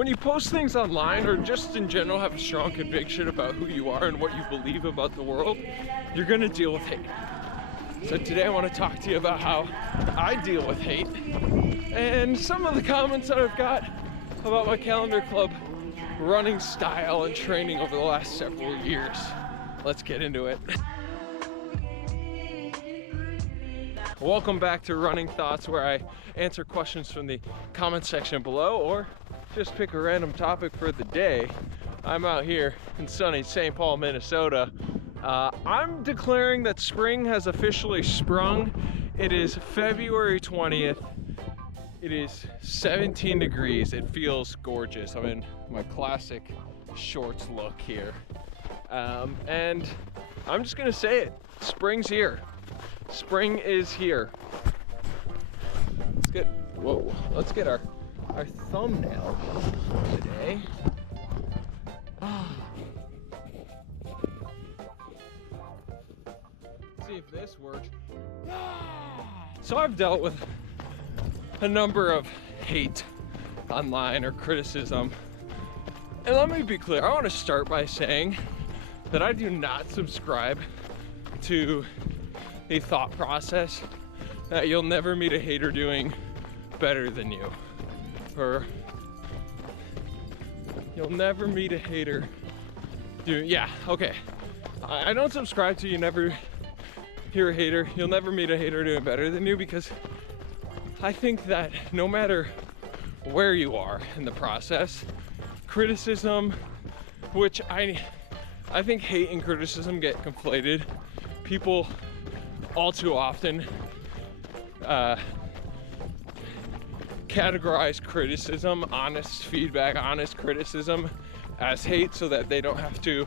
when you post things online or just in general have a strong conviction about who you are and what you believe about the world, you're gonna deal with hate. So today I want to talk to you about how I deal with hate and some of the comments that I've got about my Calendar Club running style and training over the last several years. Let's get into it. Welcome back to Running Thoughts, where I answer questions from the comment section below or just pick a random topic for the day. I'm out here in sunny St. Paul, Minnesota. I'm declaring that spring has officially sprung. It is February 20th. It is 17 degrees. It feels gorgeous. I'm in my classic shorts look here. And I'm just gonna say it. Spring's here. Spring is here. Let's get our thumbnail today. See if this works. So I've dealt with a number of hate online or criticism. And let me be clear, I want to start by saying that I do not subscribe to a thought process that you'll never meet a hater doing better than you. Or you'll never meet a hater doing, I don't subscribe to you never hear a hater, you'll never meet a hater doing better than you, because I think that no matter where you are in the process, criticism, which I think hate and criticism get conflated. People all too often categorize criticism, honest feedback, honest criticism as hate so that they don't have to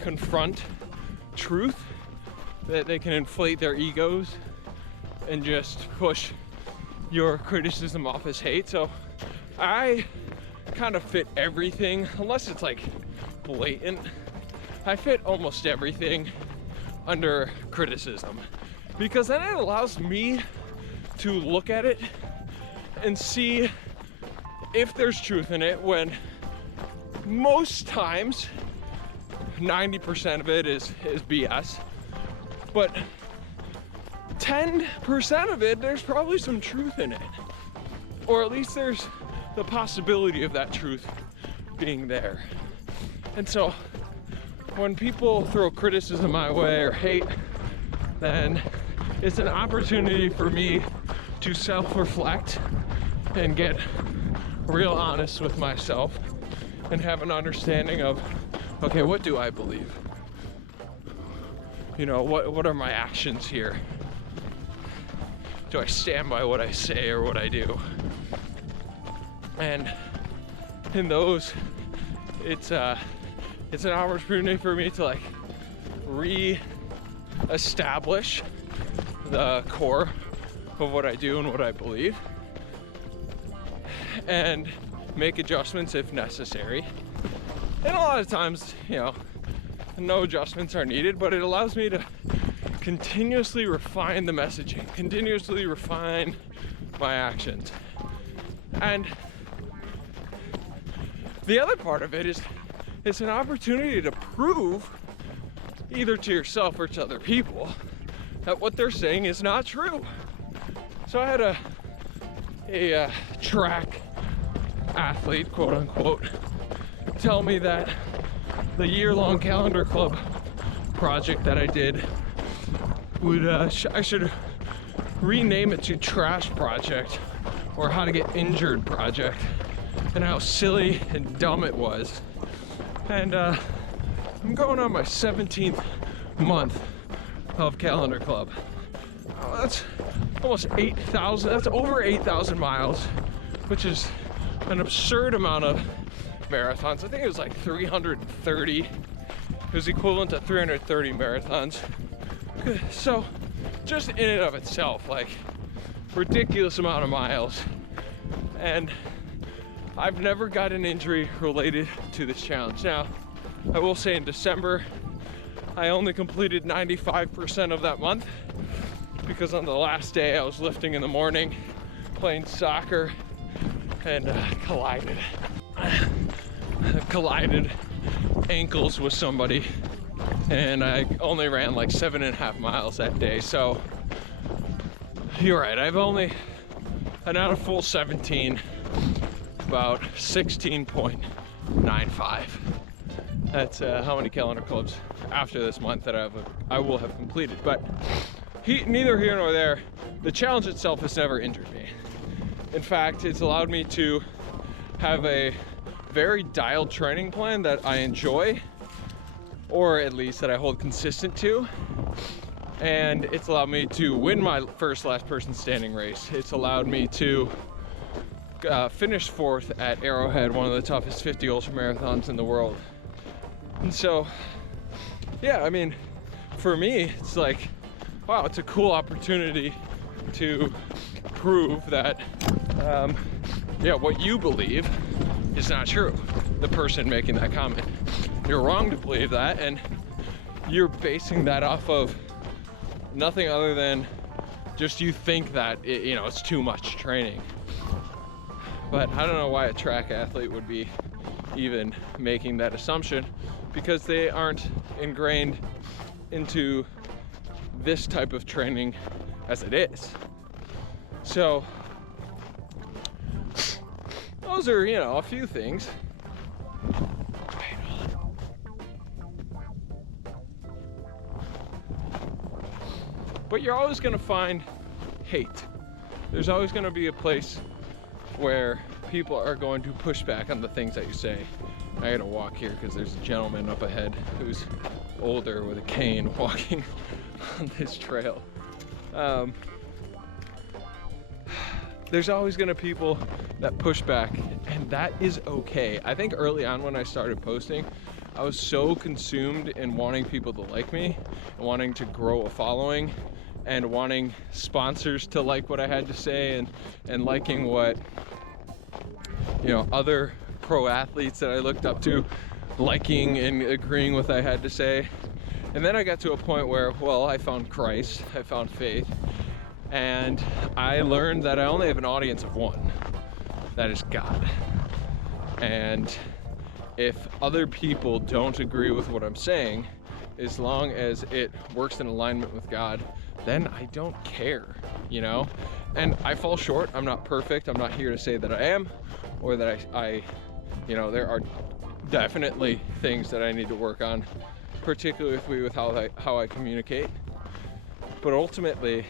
confront truth, that they can inflate their egos and just push your criticism off as hate. So I kind of fit everything, unless it's like blatant, I fit almost everything under criticism, because then it allows me to look at it and see if there's truth in it, when most times 90% of it is BS, but 10% of it, there's probably some truth in it, or at least there's the possibility of that truth being there. And so when people throw criticism my way or hate, then it's an opportunity for me to self-reflect and get real honest with myself and have an understanding of, okay, what do I believe? You know, what are my actions here? Do I stand by what I say or what I do? And in those, it's an opportunity for me to like re-establish the core of what I do and what I believe, and make adjustments if necessary. And a lot of times, you know, no adjustments are needed, but it allows me to continuously refine the messaging, continuously refine my actions. And the other part of it is it's an opportunity to prove either to yourself or to other people that what they're saying is not true. So I had a track athlete, quote unquote, tell me that the year-long Calendar Club project that I did would I should rename it to Trash Project or How to Get Injured Project, and how silly and dumb it was. And I'm going on my 17th month of Calendar Club. That's almost 8,000, that's over 8,000 miles, which is an absurd amount of marathons. I think it was like 330. It was equivalent to 330 marathons. So just in and of itself, like, ridiculous amount of miles. And I've never got an injury related to this challenge. Now, I will say in December, I only completed 95% of that month, because on the last day I was lifting in the morning, playing soccer, and collided. collided ankles with somebody, and I only ran like 7.5 miles that day. So you're right, I'm not a full 17, about 16.95. That's how many calendar clubs after this month that I will have completed. But neither here nor there. The challenge itself has never injured me. In fact, it's allowed me to have a very dialed training plan that I enjoy, or at least that I hold consistent to. And it's allowed me to win my first last person standing race. It's allowed me to finish 4th at Arrowhead, one of the toughest 50 ultra marathons in the world. And so, yeah, I mean, for me, it's like, wow, it's a cool opportunity to prove that, what you believe is not true. The person making that comment, you're wrong to believe that, and you're basing that off of nothing other than just you think that it's too much training. But I don't know why a track athlete would be even making that assumption, because they aren't ingrained into this type of training as it is. So those are, a few things. But you're always going to find hate. There's always going to be a place where people are going to push back on the things that you say. I gotta walk here because there's a gentleman up ahead who's older with a cane walking on this trail. There's always gonna be people that push back, and that is okay. I think early on when I started posting, I was so consumed in wanting people to like me, and wanting to grow a following, and wanting sponsors to like what I had to say, and liking what other pro athletes that I looked up to liking and agreeing with what I had to say. And then I got to a point where, I found Christ, I found faith, and I learned that I only have an audience of one. That is God. And if other people don't agree with what I'm saying, as long as it works in alignment with God, then I don't care, And I fall short. I'm not perfect. I'm not here to say that I am, or that I there are definitely things that I need to work on, particularly with how I communicate. But ultimately,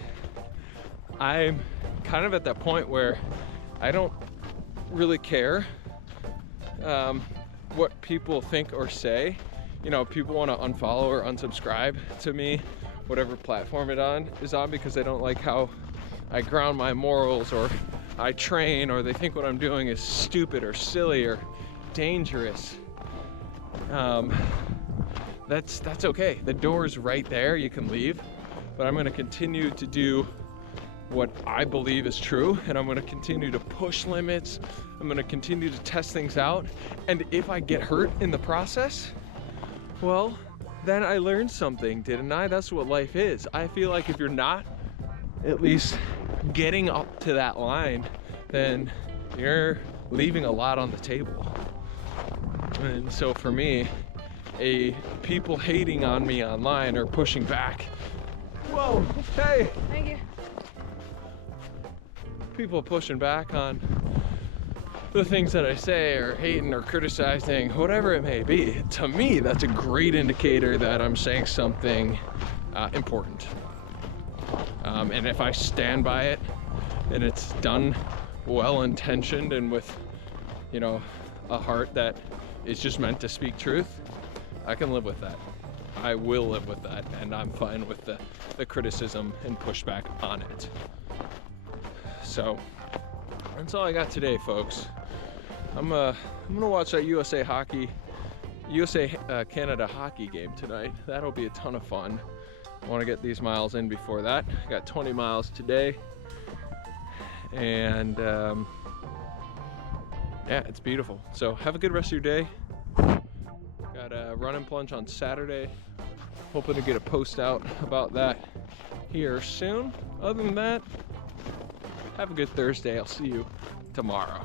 I'm kind of at that point where I don't really care what people think or say. People want to unfollow or unsubscribe to me, whatever platform it is on, because they don't like how I ground my morals, or I train, or they think what I'm doing is stupid or silly or dangerous. That's okay. The door's right there. You can leave. But I'm going to continue to do what I believe is true, and I'm going to continue to push limits. I'm going to continue to test things out. And if I get hurt in the process, then I learned something, didn't I? That's what life is. I feel like if you're not at least getting up to that line, then you're leaving a lot on the table. And so for me, people hating on me online or pushing back. Whoa, hey! Thank you. People pushing back on the things that I say, or hating or criticizing, whatever it may be, to me, that's a great indicator that I'm saying something important. And if I stand by it, and it's done well-intentioned and with, a heart that is just meant to speak truth, I can live with that. I will live with that, and I'm fine with the criticism and pushback on it. So that's all I got today, folks. I'm gonna watch that USA Canada hockey game tonight. That'll be a ton of fun. I want to get these miles in before that. I got 20 miles today, and it's beautiful. So have a good rest of your day. Got a run and plunge on Saturday. Hoping to get a post out about that here soon. Other than that, have a good Thursday. I'll see you tomorrow.